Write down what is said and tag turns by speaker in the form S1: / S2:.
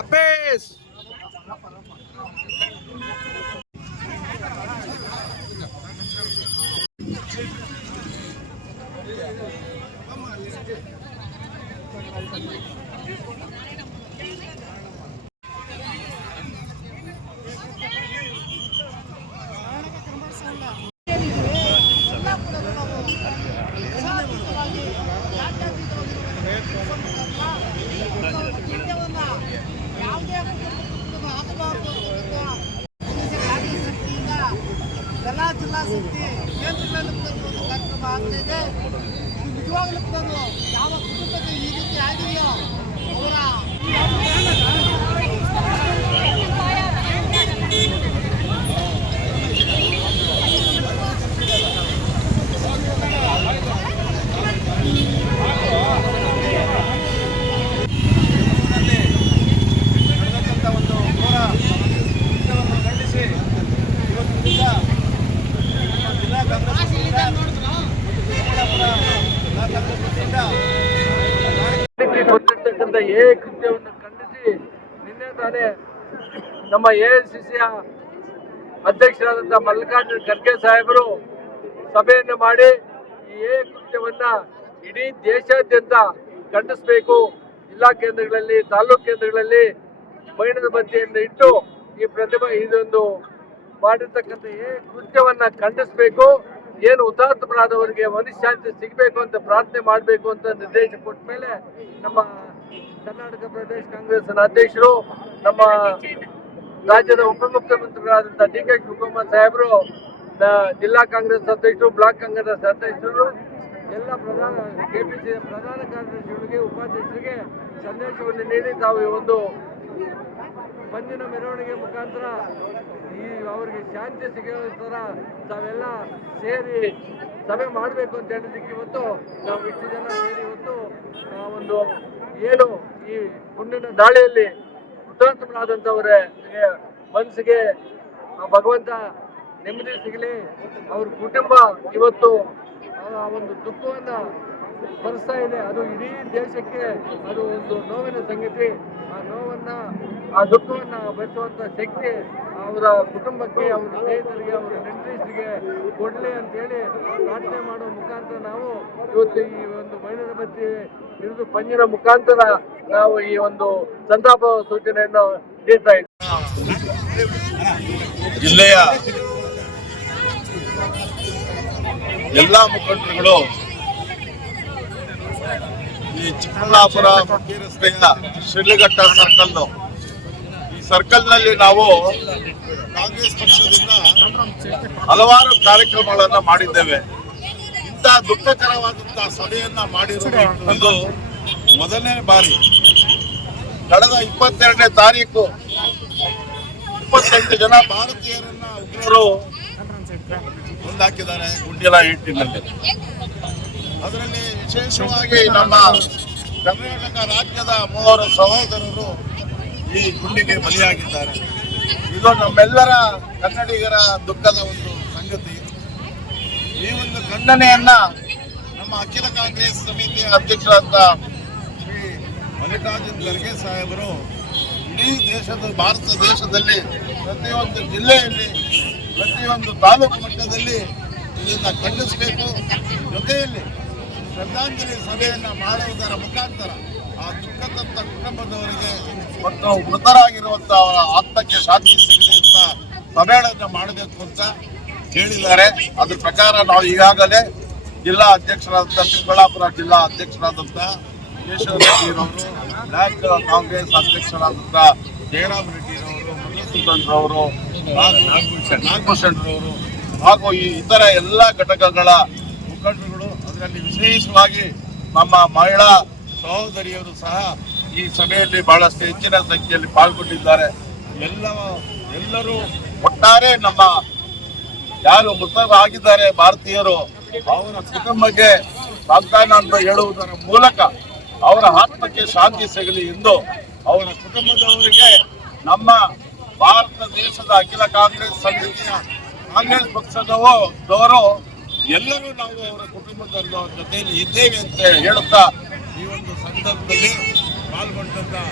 S1: అప్పేస్ ಆಗ್ತಿದೆ ಇದು ಯಾವ ಕುಟುಂಬಕ್ಕೆ ಈ ರೀತಿ ಆಗಿದೆಯೋ ಅವರ
S2: ನಡೆದಂಥ ಒಂದು ಘೋರ ಕೃತ್ಯವನ್ನು ಖಂಡಿಸಿ ಇವತ್ತು ದಿನ ನಮ್ಮ ಜಿಲ್ಲಾ ಕಾಂಗ್ರೆಸ್ ವತಿಯಿಂದ ಚಿಕ್ಕಬಳ್ಳಾಪುರ ಜಿಲ್ಲಾ ಕಾಂಗ್ರೆಸ್ ವತಿಯಿಂದ
S3: ಇದಕ್ಕೆ ಬಂದಿರ್ತಕ್ಕಂಥ ಎ ಕೃತ್ಯವನ್ನು ಖಂಡಿಸಿ ನಿನ್ನೆ ತಾನೇ ನಮ್ಮ ಎ ಸಿ ಸಿಯ ಅಧ್ಯಕ್ಷರಾದಂಥ ಮಲ್ಲಿಕಾರ್ಜುನ ಖರ್ಗೆ ಸಾಹೇಬರು ಸಭೆಯನ್ನು ಮಾಡಿ ಈ ಎ ಕೃತ್ಯವನ್ನ ಇಡೀ ದೇಶಾದ್ಯಂತ ಖಂಡಿಸಬೇಕು. ಜಿಲ್ಲಾ ಕೇಂದ್ರಗಳಲ್ಲಿ, ತಾಲೂಕು ಕೇಂದ್ರಗಳಲ್ಲಿ ಬೈಣದ ಬತ್ತಿಯನ್ನು ಇಟ್ಟು ಈ ಪ್ರತಿಭೆ ಇದೊಂದು ಮಾಡಿರ್ತಕ್ಕಂಥ ಎ ಕೃತ್ಯವನ್ನ ಖಂಡಿಸಬೇಕು. ಏನು ಹುತಾತ್ಮರಾದವರಿಗೆ ಮನುಷ್ಯಾಂತಿ ಸಿಗಬೇಕು ಅಂತ ಪ್ರಾರ್ಥನೆ ಮಾಡಬೇಕು ಅಂತ ನಿರ್ದೇಶ ಕೊಟ್ಟ ಮೇಲೆ ನಮ್ಮ ಕರ್ನಾಟಕ ಪ್ರದೇಶ ಕಾಂಗ್ರೆಸ್ನ ಅಧ್ಯಕ್ಷರು, ನಮ್ಮ ರಾಜ್ಯದ ಉಪಮುಖ್ಯಮಂತ್ರಿಗಳಾದಂತಹ ಡಿ ಕೆ ಶಿವಕುಮಾರ್ ಸಾಹೇಬರು ಜಿಲ್ಲಾ ಕಾಂಗ್ರೆಸ್ ಅಧ್ಯಕ್ಷರು, ಬ್ಲಾಕ್ ಕಾಂಗ್ರೆಸ್ ಅಧ್ಯಕ್ಷರು, ಎಲ್ಲ ಪ್ರಧಾನ ಕೆಪಿಸಿ ಪ್ರಧಾನ ಕಾರ್ಯದರ್ಶಿಗಳಿಗೆ, ಉಪಾಧ್ಯಕ್ಷರಿಗೆ ಸಂದೇಶವನ್ನು ನೀಡಿ ತಾವು ಈ ಒಂದು ಬಂದಿನ ಮೆರವಣಿಗೆ ಮುಖಾಂತರ ಈ ಅವರಿಗೆ ಶಾಂತಿ ಸಿಗೋ ತಾವೆಲ್ಲ ಸೇರಿ ಸಭೆ ಮಾಡಬೇಕು ಅಂತ ಹೇಳಿದ್ದಕ್ಕೆ ಇವತ್ತು ನಾವು ಇಷ್ಟು ಜನ ಸೇರಿ ಇವತ್ತು ಒಂದು ಏನು ಈ ಗುಂಡಿನ ದಾಳಿಯಲ್ಲಿ ಹುತಾತ್ಮರಾದಂಥವರ ಮನಸ್ಸಿಗೆ ಭಗವಂತ ನೆಮ್ಮದಿ ಸಿಗಲಿ. ಅವ್ರ ಕುಟುಂಬ ಇವತ್ತು, ಆ, ಒಂದು ದುಃಖವನ್ನ ಭರಿಸ್ತಾ ಇದೆ. ಅದು ಇಡೀ ದೇಶಕ್ಕೆ ಅದು ಒಂದು ನೋವಿನ ಸಂಗತಿ. ಆ ನೋವನ್ನ ಆ ದುಃಖವನ್ನು ಬಯಸುವಂತ ಶಕ್ತಿ ಅವರ ಕುಟುಂಬಕ್ಕೆ, ಅವರ ಸ್ನೇಹಿತರಿಗೆ, ಅವರ ನೆಂಟರಿಸ್ರಿಗೆ ಕೊಡಲಿ ಅಂತೇಳಿ ಪ್ರಾರ್ಥನೆ ಮಾಡುವ ಮುಖಾಂತರ ನಾವು ಇವತ್ತು ಈ ಒಂದು ಮಹಿಳೆಯರ ಬತ್ತಿ ಹಿಡಿದು ಪಂಜಿನ ಮುಖಾಂತರ ನಾವು ಈ ಒಂದು ಸಂತಾಪ ಸೂಚನೆಯನ್ನು ನೀಡ್ತಾ ಇದ್ದೀವಿ
S4: ಜಿಲ್ಲೆಯ ಎಲ್ಲ ಮುಖಂಡರುಗಳು ಈ ಚಿಕ್ಕಬಳ್ಳಾಪುರ ಶಿಡ್ಲಘಟ್ಟ ಸರ್ಕಲ್ ಈ ಸರ್ಕಲ್ನಲ್ಲಿ ನಾವು ಕಾಂಗ್ರೆಸ್ ಪಕ್ಷದಿಂದ ಹಲವಾರು ಕಾರ್ಯಕ್ರಮಗಳನ್ನ ಮಾಡಿದ್ದೇವೆ. ಇಂಥ ದುಃಖಕರವಾದಂತಹ ಸಭೆಯನ್ನ ಮಾಡಿರುವುದು ಮೊದಲನೇ ಬಾರಿ. ಕಳೆದ ಇಪ್ಪತ್ತೆರಡನೇ ತಾರೀಕು ಇಪ್ಪತ್ತೆಂಟು ಜನ ಭಾರತೀಯರನ್ನ ಉಗ್ರರು ಮುಂದಾಕಿದ್ದಾರೆ ಗುಂಡಿಲ ಹಿಟ್ಟಿನಲ್ಲಿ ಅದರಲ್ಲಿ ವಿಶೇಷವಾಗಿ ನಮ್ಮ ಕರ್ನಾಟಕ ರಾಜ್ಯದ ಮೂವರು ಸಹೋದರರು ಈ ಗುಂಡಿಗೆ ಬಲಿಯಾಗಿದ್ದಾರೆ. ಇದು ನಮ್ಮೆಲ್ಲರ ಕನ್ನಡಿಗರ ದುಃಖದ ಒಂದು ಸಂಗತಿ. ಈ ಒಂದು ಖಂಡನೆಯನ್ನ ನಮ್ಮ ಅಖಿಲ ಕಾಂಗ್ರೆಸ್ ಸಮಿತಿಯ ಅಧ್ಯಕ್ಷರಾದ ಶ್ರೀ ಮಲ್ಲಿಕಾರ್ಜುನ್ ಖರ್ಗೆ ಸಾಹೇಬರು ಇಡೀ ದೇಶದ, ಭಾರತ ದೇಶದಲ್ಲಿ, ಪ್ರತಿಯೊಂದು ಜಿಲ್ಲೆಯಲ್ಲಿ, ಪ್ರತಿಯೊಂದು ತಾಲೂಕು ಮಟ್ಟದಲ್ಲಿ ಇದನ್ನು ಖಂಡಿಸಬೇಕು. ಜೊತೆಯಲ್ಲಿ ಶ್ರದ್ಧಾಂಜಲಿ ಸಭೆಯನ್ನು ಮಾಡುವುದರ ಮುಖಾಂತರ ಮತ್ತು ಮೃತರಾಗಿರುವಂತಹ ಅವರ ಆತ್ಮಕ್ಕೆ ಶಾಂತಿ ಸಿಗಲಿ ಅಂತ ಸಮ್ಮೇಳನ ಮಾಡಬೇಕು ಅಂತ ಹೇಳಿದ್ದಾರೆ. ಅದ್ರ ಪ್ರಕಾರ ನಾವು ಈಗಾಗಲೇ ಜಿಲ್ಲಾ ಅಧ್ಯಕ್ಷರಾದಂಥ ಚಿಕ್ಕಬಳ್ಳಾಪುರ ಜಿಲ್ಲಾ ಅಧ್ಯಕ್ಷರಾದಂಥ ಕೇಶವ ರೆಡ್ಡಿರವರು ಬ್ಲಾಕ್ ಕಾಂಗ್ರೆಸ್ ಅಧ್ಯಕ್ಷರಾದಂಥ ಜಯರಾಮ್ ರೆಡ್ಡಿರವರು ಮಧುಸೂದನ್ ರವರು ನಾಗಭೂಷಣ್ ರವರು ಹಾಗೂ ಈ ಇತರ ಎಲ್ಲ ಘಟಕಗಳ ಮುಖಂಡರುಗಳು, ಅದರಲ್ಲಿ ವಿಶೇಷವಾಗಿ ನಮ್ಮ ಮಹಿಳಾ ಸಹೋದರಿಯರು ಸಹ ಈ ಸಭೆಯಲ್ಲಿ ಬಹಳಷ್ಟು ಹೆಚ್ಚಿನ ಸಂಖ್ಯೆಯಲ್ಲಿ ಪಾಲ್ಗೊಂಡಿದ್ದಾರೆ. ಎಲ್ಲ, ಎಲ್ಲರೂ ಒಟ್ಟಾರೆ ನಮ್ಮ ಯಾರು ಮೃತರಾಗಿದ್ದಾರೆ ಭಾರತೀಯರು, ಅವರ ಕುಟುಂಬಕ್ಕೆ ಸಾಂತ್ವನ ಅಂತ ಹೇಳುವುದರ ಮೂಲಕ ಅವರ ಆತ್ಮಕ್ಕೆ ಶಾಂತಿ ಸಿಗಲಿ ಎಂದು ಅವರ ಕುಟುಂಬದವರಿಗೆ ನಮ್ಮ ಭಾರತ ದೇಶದ ಅಖಿಲ ಕಾಂಗ್ರೆಸ್ ಸಮಿತಿಯ ಕಾಂಗ್ರೆಸ್ ಪಕ್ಷದವರು ದವರು, ಎಲ್ಲರೂ ನಾವು ಅವರ ಕುಟುಂಬದವರ ಜೊತೆಯಲ್ಲಿ ಇದ್ದೇವೆ ಅಂತ ಹೇಳುತ್ತಾ ಈ ಒಂದು ಸಂದರ್ಭದಲ್ಲಿ పాల్గొంటుందా?